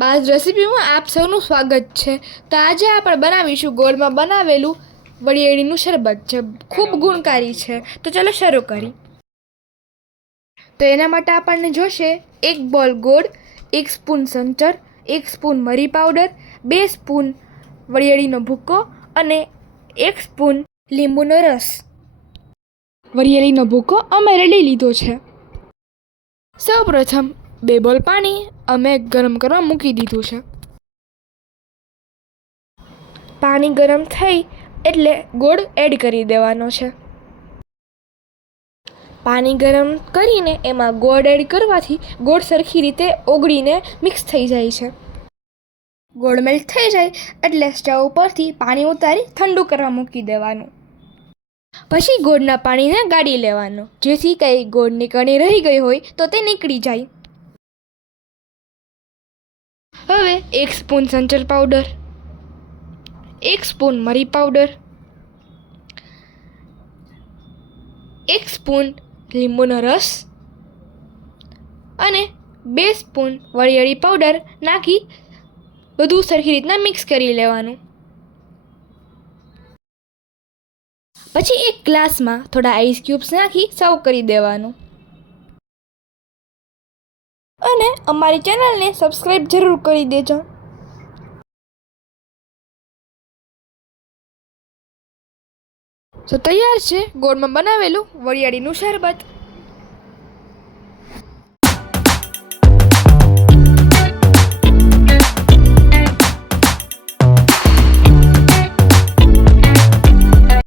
બાજ રેસીપીમાં આપ સૌનું સ્વાગત છે. તો આજે આપણે બનાવીશું ગોળમાં બનાવેલું વરિયાળીનું શરબત જે ખૂબ ગુણકારી છે. તો ચલો શરૂ કરી. તો એના માટે આપણને જોશે 1 બોલ ગોળ, 1 સ્પૂન સંચર, 1 સ્પૂન મરી પાવડર, 2 સ્પૂન વરિયાળીનો ભૂકો અને 1 સ્પૂન લીંબુનો રસ. વરિયાળીનો ભૂકો અમે રેડી લીધો છે. સૌપ્રથમ 2 બોલ પાણી અમે ગરમ કરવા મૂકી દીધું છે. પાણી ગરમ થઈ એટલે ગોળ એડ કરી દેવાનો છે. પાણી ગરમ કરીને એમાં ગોળ એડ કરવાથી ગોળ સરખી રીતે ઓગળીને મિક્સ થઈ જાય છે. ગોળ મેલ્ટ થઈ જાય એટલે સ્ટવ ઉપરથી પાણી ઉતારી ઠંડુ કરવા મૂકી દેવાનું. પછી ગોળના પાણીને ગાળી લેવાનું, જેથી કંઈ ગોળની કણી રહી ગઈ હોય તો તે નીકળી જાય. હવે 1 સ્પૂન સંચર પાવડર, 1 સ્પૂન મરી પાવડર, 1 સ્પૂન લીંબુનો રસ અને 2 સ્પૂન વરિયાળી પાવડર નાખી બધું સરખી રીતના મિક્સ કરી લેવાનું. પછી એક ગ્લાસમાં થોડા આઈસ ક્યુબ્સ નાખી સર્વ કરી દેવાનું. અને અમારી ચેનલને સબસ્ક્રાઈબ જરૂર કરી દેજો. તો તૈયાર છે ગોળમાં બનાવેલું વરિયાળીનું શરબત.